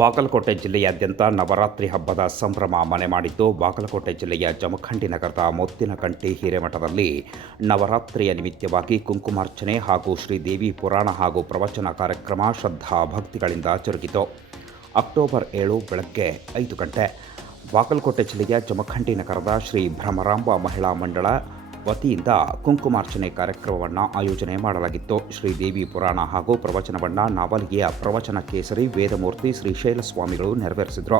ಬಾಗಲಕೋಟೆ ಜಿಲ್ಲೆಯಾದ್ಯಂತ ನವರಾತ್ರಿ ಹಬ್ಬದ ಸಂಭ್ರಮ ಮನೆ ಮಾಡಿದ್ದು, ಬಾಗಲಕೋಟೆ ಜಿಲ್ಲೆಯ ಜಮಖಂಡಿ ನಗರದ ಮುತ್ತಿನಕಂಟಿ ಹಿರೇಮಠದಲ್ಲಿ ನವರಾತ್ರಿಯ ನಿಮಿತ್ತವಾಗಿ ಕುಂಕುಮಾರ್ಚನೆ ಹಾಗೂ ಶ್ರೀದೇವಿ ಪುರಾಣ ಹಾಗೂ ಪ್ರವಚನ ಕಾರ್ಯಕ್ರಮ ಶ್ರದ್ಧಾ ಭಕ್ತಿಗಳಿಂದ ಜರುಗಿತು. ಅಕ್ಟೋಬರ್ 7 ಬೆಳಗ್ಗೆ 5 ಗಂಟೆ ಬಾಗಲಕೋಟೆ ಜಿಲ್ಲೆಯ ಜಮಖಂಡಿ ನಗರದ ಶ್ರೀ ಭ್ರಮರಾಂಬ ಮಹಿಳಾ ಮಂಡಳ ವತಿಯಿಂದ ಕುಂಕುಮಾರ್ಚನೆ ಕಾರ್ಯಕ್ರಮವನ್ನು ಆಯೋಜನೆ ಮಾಡಲಾಗಿತ್ತು. ಶ್ರೀದೇವಿ ಪುರಾಣ ಹಾಗೂ ಪ್ರವಚನವನ್ನು ನಾವಲಿಗೆಯ ಪ್ರವಚನ ಕೇಸರಿ ವೇದಮೂರ್ತಿ ಶ್ರೀಶೈಲ ಸ್ವಾಮಿಗಳು ನೆರವೇರಿಸಿದರು.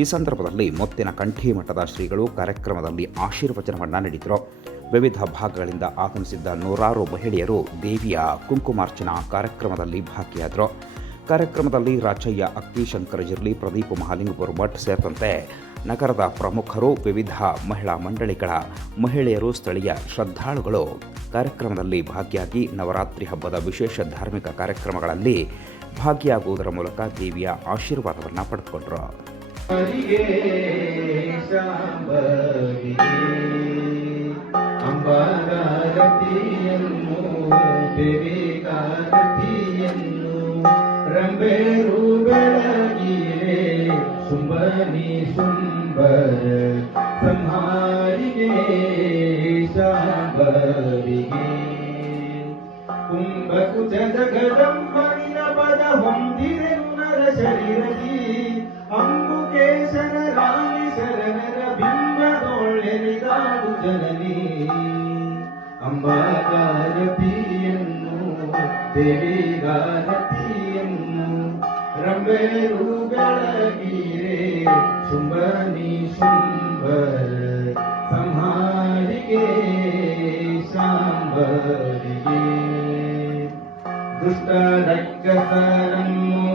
ಈ ಸಂದರ್ಭದಲ್ಲಿ ಮುತ್ತಿನಕಂಠಿ ಮಠದ ಶ್ರೀಗಳು ಕಾರ್ಯಕ್ರಮದಲ್ಲಿ ಆಶೀರ್ವಚನವನ್ನು ನೀಡಿದರು. ವಿವಿಧ ಭಾಗಗಳಿಂದ ಆಗಮಿಸಿದ್ದ ನೂರಾರು ಮಹಿಳೆಯರು ದೇವಿಯ ಕುಂಕುಮಾರ್ಚನಾ ಕಾರ್ಯಕ್ರಮದಲ್ಲಿ ಭಾಗಿಯಾದರು. ಕಾರ್ಯಕ್ರಮದಲ್ಲಿ ರಾಚಯ್ಯ ಅಕ್ಕಿ, ಶಂಕರ ಜಿರ್ಲಿ, ಪ್ರದೀಪ್ ಮಹಾಲಿಂಗಪುರ ಮಠ್ ಸೇರಿದಂತೆ ನಗರದ ಪ್ರಮುಖರು, ವಿವಿಧ ಮಹಿಳಾ ಮಂಡಳಿಗಳ ಮಹಿಳೆಯರು, ಸ್ಥಳೀಯ ಶ್ರದ್ಧಾಳುಗಳು ಕಾರ್ಯಕ್ರಮದಲ್ಲಿ ಭಾಗಿಯಾಗಿ ನವರಾತ್ರಿ ಹಬ್ಬದ ವಿಶೇಷ ಧಾರ್ಮಿಕ ಕಾರ್ಯಕ್ರಮಗಳಲ್ಲಿ ಭಾಗಿಯಾಗುವುದರ ಮೂಲಕ ದೇವಿಯ ಆಶೀರ್ವಾದವನ್ನು ಪಡೆದುಕೊಂಡರು. ರಂಬೇರು ಬೆಳಗಿರೆ ಸುಂಬನಿ ಸುಂಬರ ಸಂಹಾರಿಗೆ ಶಾಂಬರಿಗೆ ಕುಂಭಕುಚದ ಗದಂಬನಿನ ಪದ ಹೊಂದಿರೆನು ನರ ಶರೀರದಿ ಅಂಬುಕೇಶನ ರಾಣಿ ಶರಣರ ಬಿಂಬದೊಳ್ಳೆನಿಗಾಡು ಜನನಿ ಅಂಬಾಗಾರತಿಯನ್ನು ದೇವಿಗಾರತಿಯನ್ನು ರಂಬೇರು ಬೆಳಗಿರೆ ಶುಂಭನಿ ಶುಂಭರ ಸಂಹಾರಿಗೆ ಶಾಂಬರಿಗೆ ದುಷ್ಟ ರಕ್ಕಸರನ್ನು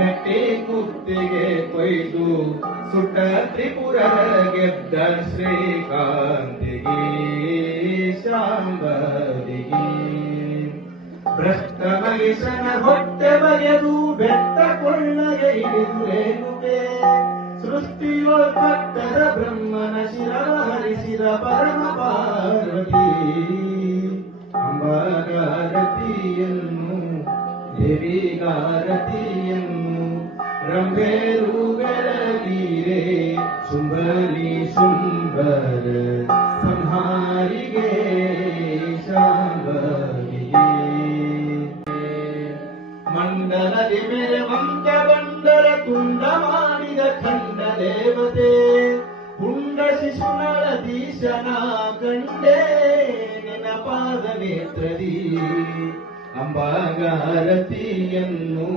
ನೆಟ್ಟಿ ಕುತ್ತಿಗೆ ಕೊಯ್ದು ಸುಟ್ಟ ತ್ರಿಪುರರ ಗೆದ್ದ ಶ್ರೀಕಾಂತಿಗೆ ಶಾಂಬರಿಗೆ ಭ್ರಷ್ಟ ಮಹಿಷನ ಹೊಟ್ಟೆ ಬಗೆದು ಬೆಟ್ಟ ಕೊಳ್ಳಗೆ ಇಳಿದುರೇನುವೆ ಸೃಷ್ಟಿಯೋತ್ಪತ್ತರ ಬ್ರಹ್ಮನ ಶಿರವ ಹರಿಸಿದ ಪರಮ ಪಾರ್ವತಿ ಅಂಬಾಗಾರತಿಯನ್ನು ದೇವಿಗಾರತಿಯನ್ನು ರಂಬೇರು ಬೆಳಗಿರೆ ಶುಂಭನಿ ಶುಂಭರ ಸಂಹಾರಿಗೆ ಶಾಂಬರಿಗೆ ಮಂಡಲದಿ ಮೆರೆವಂತ ಬಂಡರ ತುಂಡ ಮಾಡಿದ ಖಂಡ ದೇವತೆ ಪುಂಡ ಶಿಶುನಳದೀಶನ ಕಂಡೇ ನೆನಪಾದ ನೇತ್ರದಿ ಅಂಬಾಗಾರತಿಯನ್ನು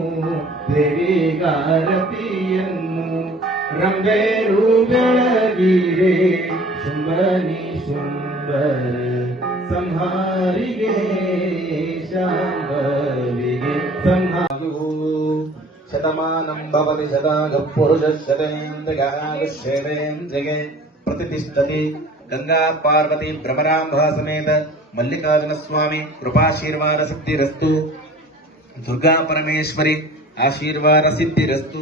ದೇವಿಗಾರತಿಯನ್ನು ರಂಬೇರು ಬೆಳಗಿರೆ ಶುಂಭನಿ ಶುಂಭರ ಸಂಹಾರಿಗೆ ಶಾಂಬರಿಗೆ ಸಂಹಾರು ಶತಮಾನಂ ಭವತಿ ಸದಾಗ ಪುರುಷೇಂದ್ರಿಯೇ ಪ್ರತಿಷ್ಠತಿ ಗಂಗಾ ಪಾರ್ವತಿ ಭ್ರಮರಾಂಬ ಸಮೇತ ಮಲ್ಲಿಕಾರ್ಜುನ ಸ್ವಾಮಿ ಕೃಪಾಶೀರ್ವಾದ ಸಿದ್ಧಿರಸ್ತು. ದುರ್ಗಾ ಪರಮೇಶ್ವರಿ ಆಶೀರ್ವಾದ ಸಿದ್ಧಿರಸ್ತು.